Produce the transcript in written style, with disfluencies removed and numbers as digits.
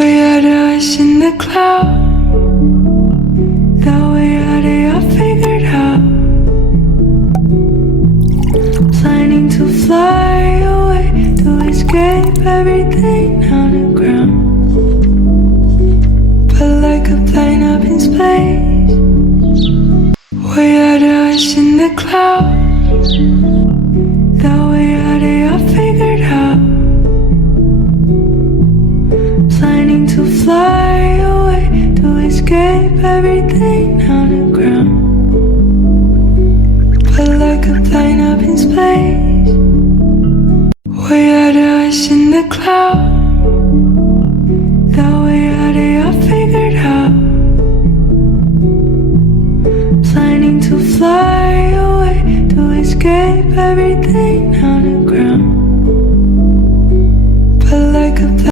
Way out of us in the cloud. That way out of I figured out. Planning to fly away to escape everything on the ground. But like a plane up in space. Way out of us in the cloud. That way out of I figured out. Planning to fly away to escape everything on the ground. But like a plane up in space. Way out of us in the cloud. That way out of I figured out. Planning to fly away to escape everything